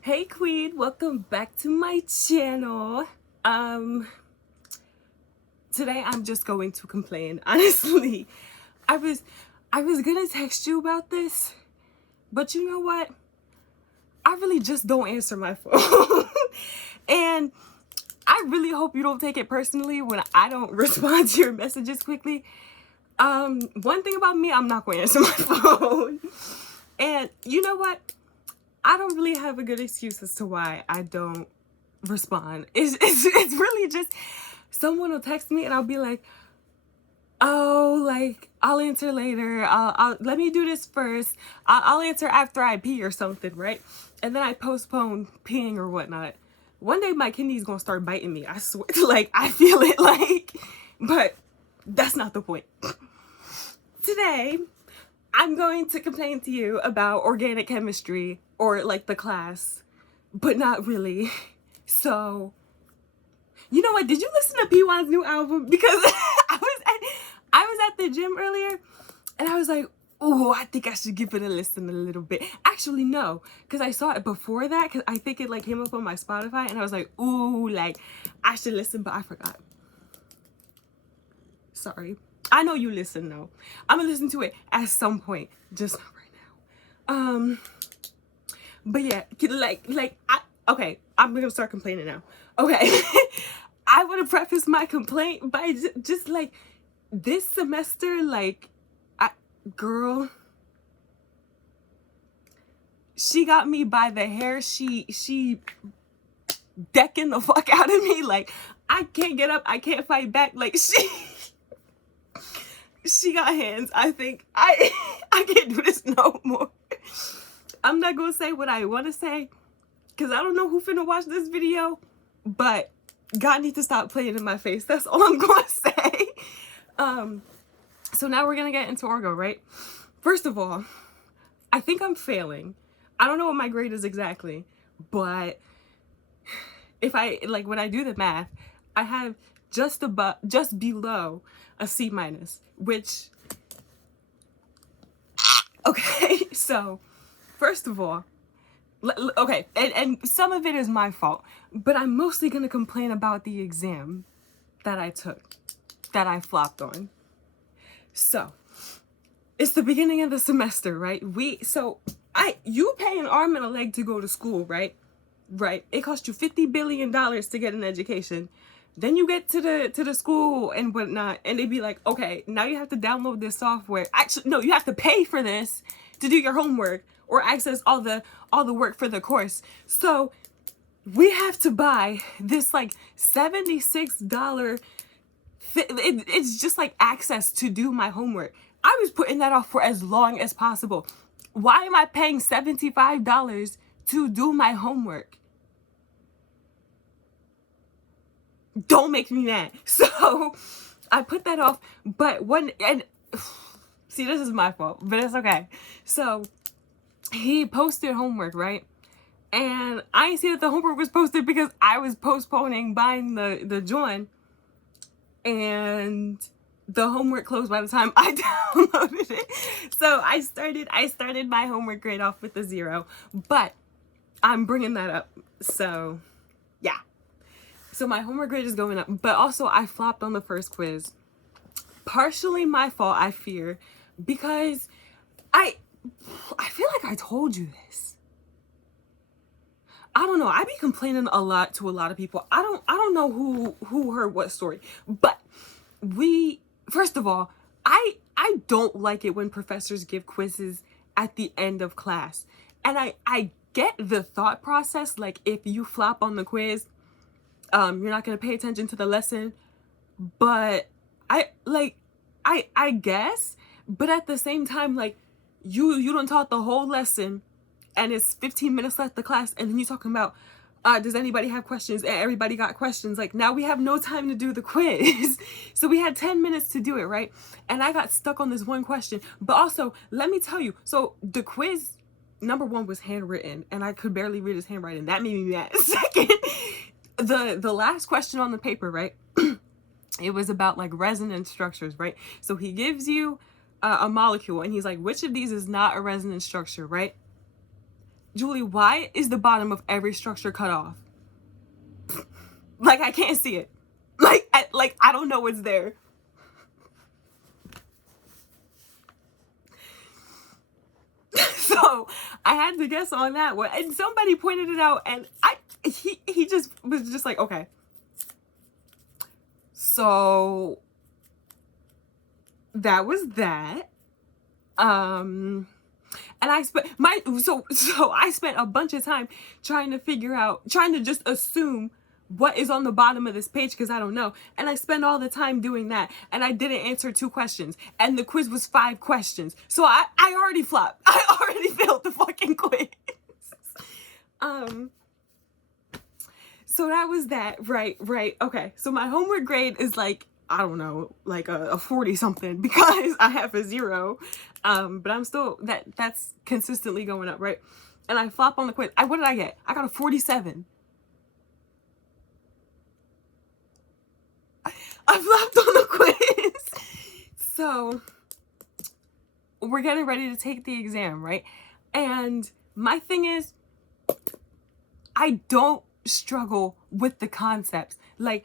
Hey Queen, welcome back to my channel. Today I'm just going to complain. Honestly, I was gonna text you about this, but you know what? I really just don't answer my phone. And I really hope you don't take it personally when I don't respond to your messages quickly. One thing about me, I'm not going to answer my phone. And you know what? I don't really have a good excuse as to why I don't respond. It's really just someone will text me and I'll be like, oh, like I'll answer later. I'll let me do this first. I'll answer after I pee or something, right? And then I postpone peeing or whatnot. One day my kidney's gonna start biting me. I swear, like I feel it, like. But that's not the point. Today, I'm going to complain to you about organic chemistry or like the class, but not really. So, you know what? Did you listen to P1's new album? Because I was at the gym earlier and I was like, oh, I think I should give it a listen a little bit. Actually, no, because I saw it before that because I think it like came up on my Spotify and I was like, ooh, like I should listen, but I forgot. Sorry. I know you listen though. I'm gonna listen to it at some point, just not right now. But yeah, okay, I'm gonna start complaining now. Okay, I want to preface my complaint by just like this semester, like, girl, she got me by the hair. She decking the fuck out of me. Like I can't get up. I can't fight back. Like she got hands. I think I can't do this no more. I'm not gonna say what I want to say because I don't know who finna watch this video, but God needs to stop playing in my face. That's all I'm gonna say. So now we're gonna get into orgo, right? First of all, I think I'm failing. I don't know what my grade is exactly, but if I like when I do the math, I have just below a C minus, which okay. So first of all, okay, and some of it is my fault, but I'm mostly gonna complain about the exam that I took, that I flopped on. So it's the beginning of the semester, right? You pay an arm and a leg to go to school, right? Right. It costs you $50 billion to get an education. Then you get to the school and whatnot, and they'd be like, okay, now you have to download this software. Actually, no, you have to pay for this to do your homework or access all the work for the course. So we have to buy this like $76. It's just like access to do my homework. I was putting that off for as long as possible. Why am I paying $75 to do my homework? Don't make me mad. So I put that off, but see, this is my fault, but it's okay. So he posted homework, right? And I didn't see that the homework was posted because I was postponing buying the joint, and the homework closed by the time I downloaded it. So I started my homework grade off with a 0, but I'm bringing that up. So yeah. So my homework grade is going up, but also I flopped on the first quiz. Partially my fault, I fear, because I feel like I told you this. I don't know. I be complaining a lot to a lot of people. I don't know who heard what story, but first of all, I don't like it when professors give quizzes at the end of class. And I get the thought process, like if you flop on the quiz, you're not going to pay attention to the lesson, but I guess, but at the same time, like you don't taught the whole lesson and it's 15 minutes left the class, and then you're talking about does anybody have questions, and everybody got questions. Like now we have no time to do the quiz. So we had 10 minutes to do it, right? And I got stuck on this one question. But also, let me tell you, so the quiz number 1 was handwritten and I could barely read his handwriting. That made me mad. Second, the last question on the paper, right? It was about like resonance structures, right? So he gives you a molecule and he's like, which of these is not a resonance structure, right? Julie, why is the bottom of every structure cut off? Like, I can't see it. Like, I don't know what's there. So I had to guess on that one, and somebody pointed it out, and he just was just like, okay. So that was that. And I spent I spent a bunch of time trying to just assume what is on the bottom of this page, because I don't know. And I spent all the time doing that, and I didn't answer 2 questions, and the quiz was 5 questions. So I already flopped. I already failed the fucking quiz. So that was that. Right. Okay. So my homework grade is like, I don't know, like a 40 something, because I have a 0. But I'm still, that's consistently going up, right? And I flop on the quiz. What did I get? I got a 47. I flopped on the quiz. So we're getting ready to take the exam, right? And my thing is, I don't struggle with the concepts. Like,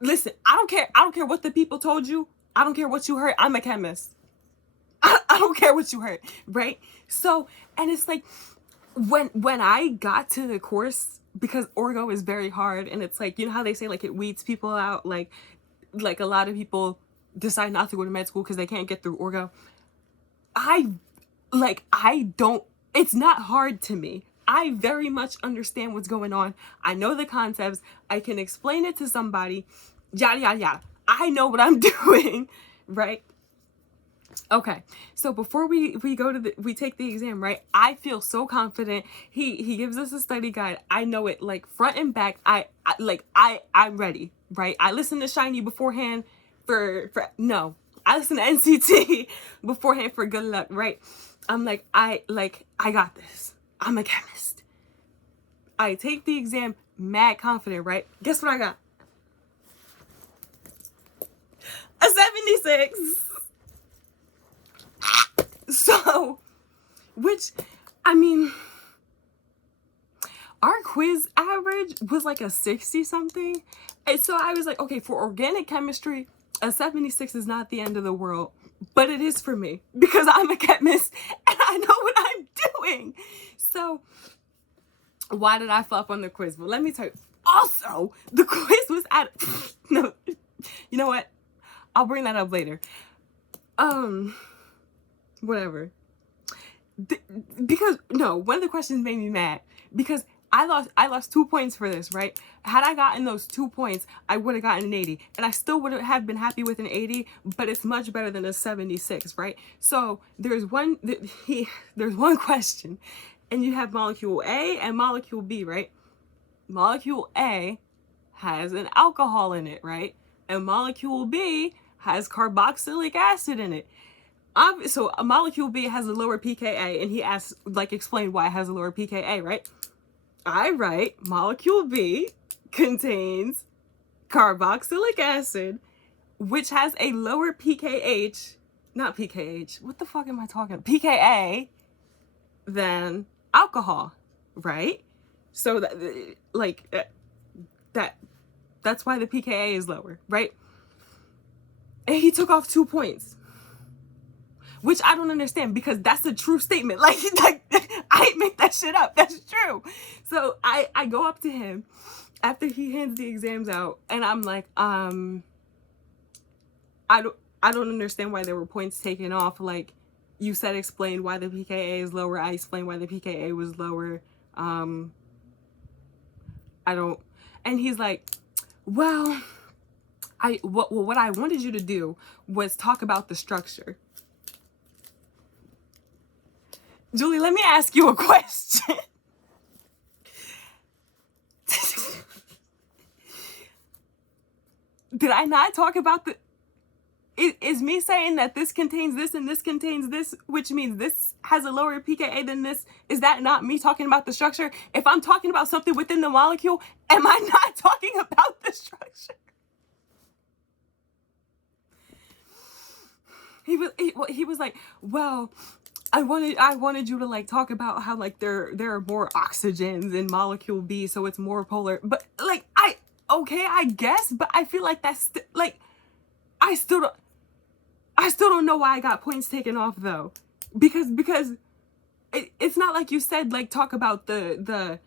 listen, I don't care what the people told you. I don't care what you heard. I'm a chemist. I don't care what you heard, right? So, and it's like, when I got to the course, because orgo is very hard, and it's like, you know how they say, like, it weeds people out, like a lot of people decide not to go to med school because they can't get through orgo. It's not hard to me. I very much understand what's going on. I know the concepts. I can explain it to somebody. Yada, yada, yada. I know what I'm doing, right? Okay, so before we take the exam, right? I feel so confident. He gives us a study guide. I know it like front and back. I'm ready, right? I listened to Shiny beforehand I listened to NCT beforehand for good luck, right? I'm like, I got this. I'm a chemist. I take the exam mad confident, right? Guess what I got? A 76. So, which, I mean, our quiz average was like a 60 something. And so I was like, okay, for organic chemistry, a 76 is not the end of the world. But it is for me, because I'm a chemist and I know what I'm doing. So, why did I flop on the quiz? Well, let me tell you. Also, the quiz was no, you know what? I'll bring that up later. Whatever. Because one of the questions made me mad, because I lost 2 points for this, right? Had I gotten those 2 points, I would have gotten an 80, and I still would have been happy with an 80, but it's much better than a 76, right? So there's one question, and you have molecule A and molecule B, right? Molecule A has an alcohol in it, right? And molecule B has carboxylic acid in it. So a molecule B has a lower pKa, and he asks, explain why it has a lower pKa, right? I write molecule B contains carboxylic acid, which has a lower what the fuck am I talking about? pKa than alcohol, right? So that's why the pKa is lower, right? And he took off 2 points. Which I don't understand, because that's a true statement. Like I ain't make that shit up. That's true. So I go up to him after he hands the exams out, and I'm like, I don't understand why there were points taken off. Like, you said explain why the pKa is lower. I explained why the pKa was lower. I don't. And he's like, well, what I wanted you to do was talk about the structure. Julie, let me ask you a question. Did I not talk about is me saying that this contains this and this contains this, which means this has a lower pKa than this, is that not me talking about the structure? If I'm talking about something within the molecule, am I not talking about the structure? He was like, well, I wanted you to like talk about how like there are more oxygens in molecule B, so it's more polar. But like okay, I guess, but I feel like that's like I still don't know why I got points taken off though, because it's not like you said like talk about the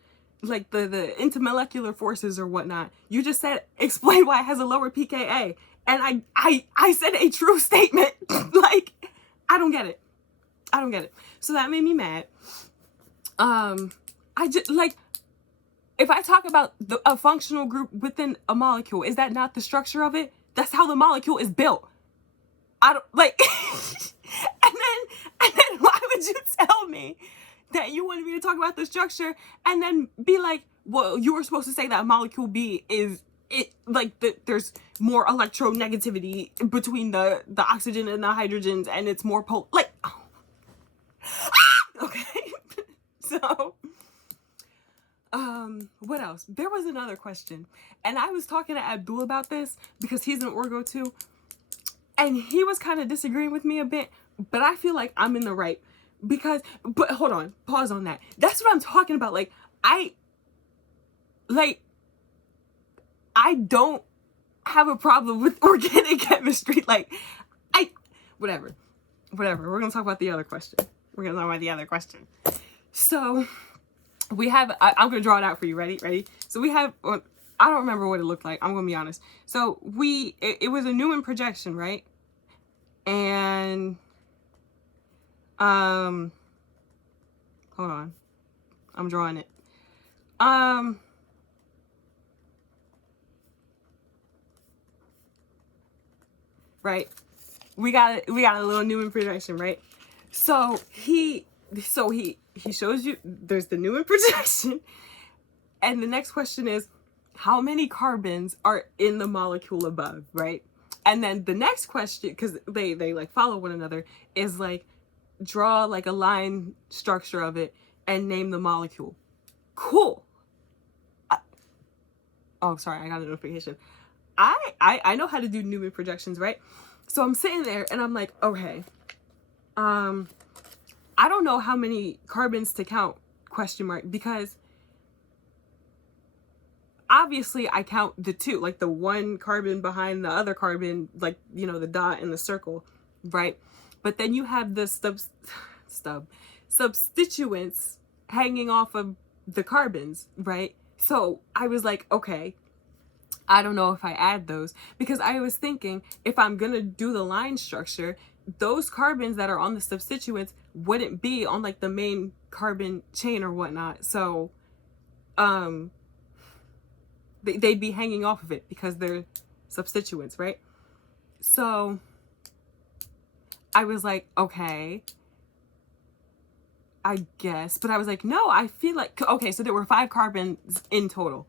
like the intermolecular forces or whatnot. You just said explain why it has a lower pKa, and I said a true statement. Like I don't get it. So that made me mad. I just like, if I talk about a functional group within a molecule, is that not the structure of it? That's how the molecule is built. I don't like, and then why would you tell me that you wanted me to talk about the structure and then be like, well, you were supposed to say that molecule B is it like there's more electronegativity between the oxygen and the hydrogens, and it's more like, oh. Okay. So what else? There was another question, and I was talking to Abdul about this because he's an orgo too, and he was kind of disagreeing with me a bit, but I feel like I'm in the right because, but hold on, pause on that. That's what I'm talking about. Like I don't have a problem with organic chemistry. Like whatever. We're gonna talk about the other question. So we have, I'm going to draw it out for you. Ready? So we have, I don't remember what it looked like. I'm going to be honest. So it was a Newman projection, right? And, hold on. I'm drawing it. Right. We got a little Newman projection, right? So he shows you there's the Newman projection, and the next question is how many carbons are in the molecule above, right? And then the next question, because they like follow one another, is like draw like a line structure of it and name the molecule. Cool. Oh, sorry, I got a notification. I know how to do Newman projections, right? So I'm sitting there and I'm like, okay, I don't know how many carbons to count, question mark, because obviously I count the two, like the one carbon behind the other carbon, like, you know, the dot and the circle, right? But then you have the substituents hanging off of the carbons, right? So I was like, okay, I don't know if I add those, because I was thinking if I'm gonna do the line structure, those carbons that are on the substituents wouldn't be on like the main carbon chain or whatnot. So they'd be hanging off of it because they're substituents, right? So I was like, okay, I guess. But I was like, no, I feel like, okay, so there were 5 carbons in total.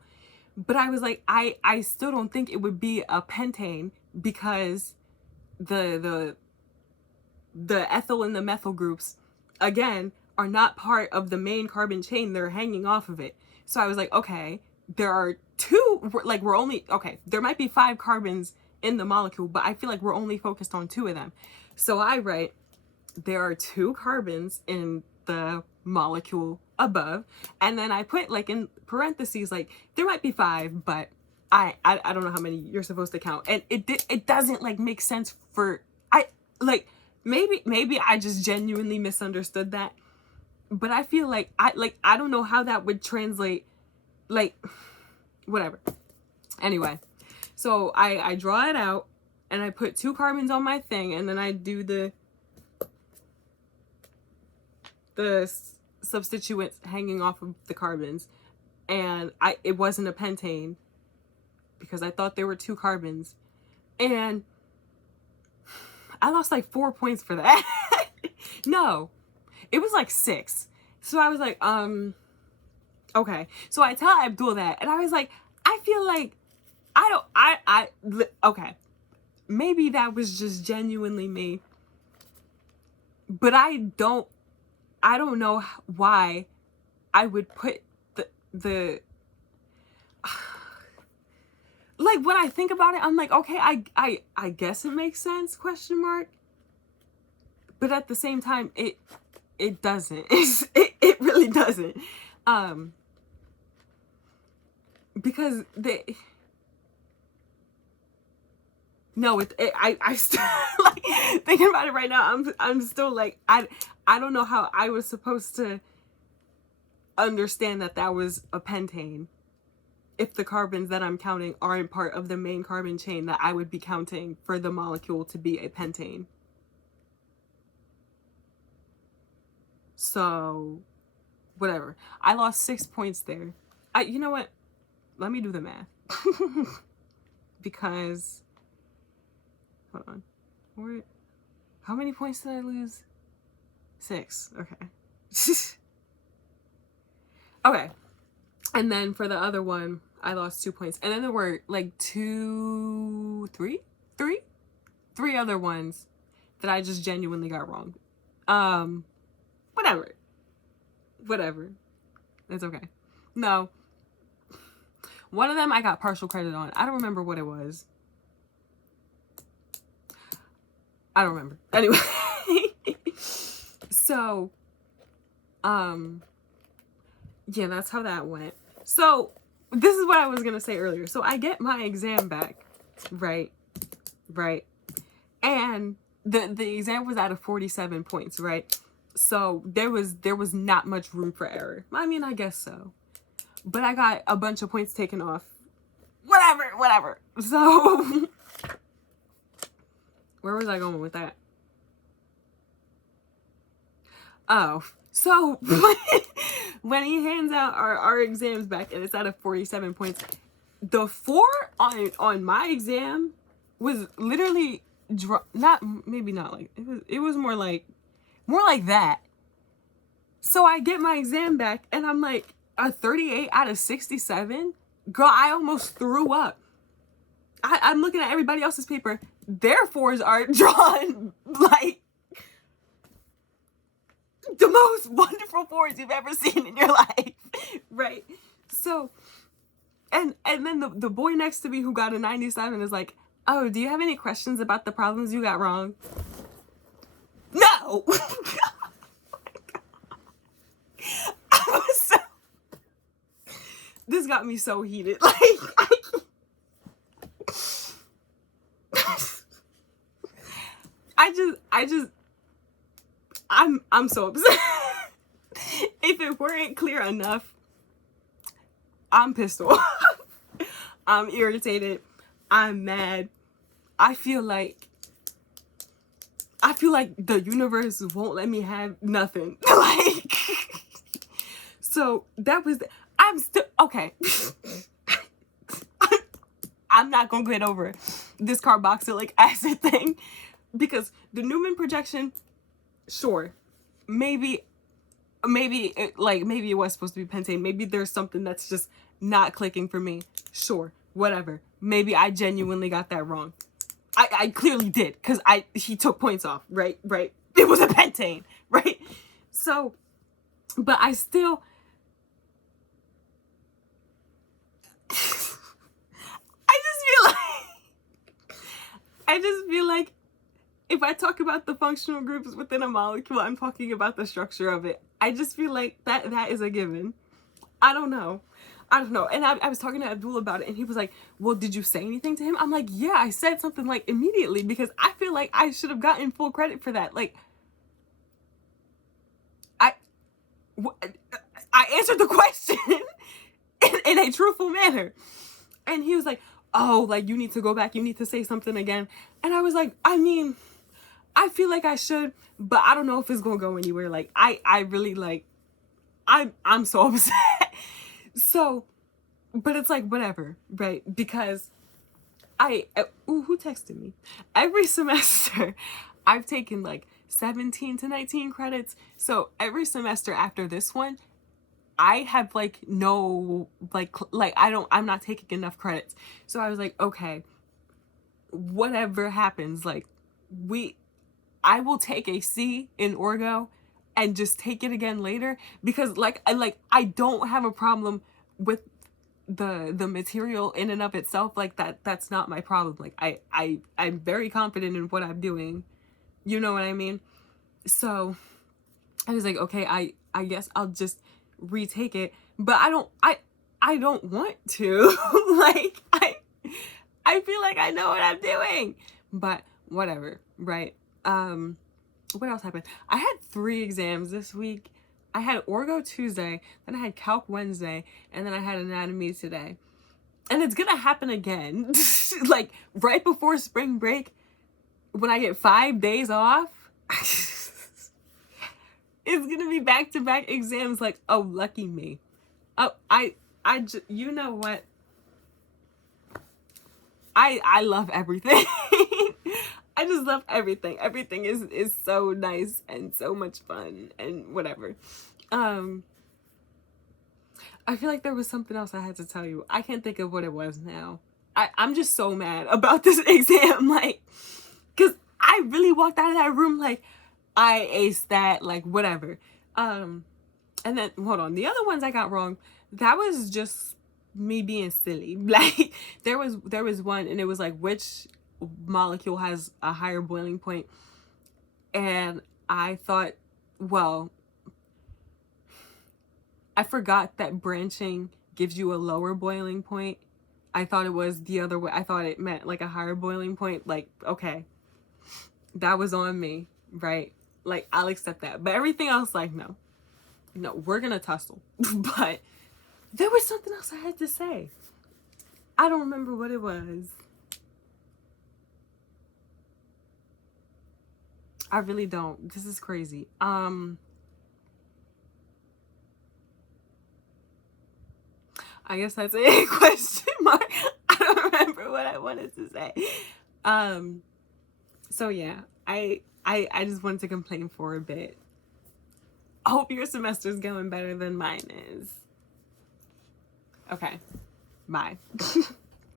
But I was like, I still don't think it would be a pentane, because the ethyl and the methyl groups, again, are not part of the main carbon chain. They're hanging off of it. So I was like, okay, there are 2, like we're only, okay, there might be 5 carbons in the molecule, but I feel like we're only focused on 2 of them. So I write, there are 2 carbons in the molecule above, and then I put like in parentheses, like there might be 5, but I don't know how many you're supposed to count. And it doesn't like make sense for, maybe I just genuinely misunderstood that, but I feel like I don't know how that would translate, like whatever. Anyway, so I draw it out and I put 2 carbons on my thing, and then I do the substituents hanging off of the carbons, and it wasn't a pentane because I thought there were 2 carbons, and I lost like 4 points for that. No, it was like 6. So I was like, okay. So I tell Abdul that, and I was like, I feel like okay, maybe that was just genuinely me, but I don't know why I would put the like, when I think about it, I'm like, okay, I guess it makes sense, question mark. But at the same time, it doesn't. It really doesn't. Because I still like thinking about it right now. I'm still like, I don't know how I was supposed to understand that was a pentane if the carbons that I'm counting aren't part of the main carbon chain that I would be counting for the molecule to be a pentane. So, whatever. I lost 6 points there. You know what? Let me do the math. Because, hold on. How many points did I lose? 6. Okay. Okay. And then for the other one, I lost 2 points. And then there were like three other ones that I just genuinely got wrong. Whatever. It's okay. No. One of them I got partial credit on. I don't remember what it was. I don't remember. Anyway. So, yeah, that's how that went. So, this is what I was gonna say earlier. So, I get my exam back, right? And the exam was out of 47 points, right? So, there was not much room for error. I mean, I guess so. But I got a bunch of points taken off. Whatever. So, where was I going with that? Oh, so when he hands out our exams back and it's out of 47 points, the 4 on my exam was literally it was more like that. So I get my exam back and I'm like a 38 out of 67. Girl, I almost threw up. I'm looking at everybody else's paper. Their 4s are drawn like the most wonderful 4s you've ever seen in your life, right? So, and then the boy next to me who got a 97 is like, oh, do you have any questions about the problems you got wrong? No! This got me so heated. Like, I'm so upset. If it weren't clear enough, I'm pissed off. I'm irritated. I'm mad. I feel like the universe won't let me have nothing. Like, so that was, I'm still, okay. I'm not gonna get over this carboxylic acid thing because the Newman projection, sure, maybe it was supposed to be pentane. Maybe there's something that's just not clicking for me. Sure, whatever. Maybe I genuinely got that wrong. I clearly did because he took points off, right? It was a pentane, right? So, but I still, I just feel like if I talk about the functional groups within a molecule, I'm talking about the structure of it. I just feel like that is a given. I don't know. And I was talking to Abdul about it and he was like, well, did you say anything to him? I'm like, yeah, I said something like immediately because I feel like I should have gotten full credit for that. Like, I answered the question in a truthful manner. And he was like, oh, like, you need to go back. You need to say something again. And I was like, I mean, I feel like I should, but I don't know if it's going to go anywhere. Like, I really, like, I'm so upset. So, but it's like, whatever, right? Because who texted me? Every semester, I've taken like 17 to 19 credits. So every semester after this one, I have like no, I'm not taking enough credits. So I was like, okay, whatever happens, like I will take a C in orgo and just take it again later because I don't have a problem with the material in and of itself. Like that's not my problem. Like I'm very confident in what I'm doing. You know what I mean? So I was like, okay, I guess I'll just retake it, but I don't want to. Like, I feel like I know what I'm doing, but whatever, right? What else happened? I had 3 exams this week. I had orgo Tuesday, then I had calc Wednesday, and then I had anatomy today. And it's gonna happen again. Like right before spring break, when I get 5 days off, it's gonna be back-to-back exams. Like, oh, lucky me. Oh, you know what? I love everything. I just love everything. Everything is so nice and so much fun and whatever. I feel like there was something else I had to tell you. I can't think of what it was now. I'm just so mad about this exam, like, because I really walked out of that room like, I aced that, like, whatever. And then, hold on, the other ones I got wrong, that was just me being silly. Like, there was one, and it was like, which molecule has a higher boiling point? And I thought, well, I forgot that branching gives you a lower boiling point. I thought it was the other way. I thought it meant like a higher boiling point. Like, okay, that was on me, right? Like, I'll accept that. But everything else, like, no, we're gonna tussle. But there was something else I had to say. I don't remember what it was. I really don't. This is crazy. I guess that's a question mark. I don't remember what I wanted to say. So yeah, I just wanted to complain for a bit. I hope your semester's going better than mine is. Okay, bye.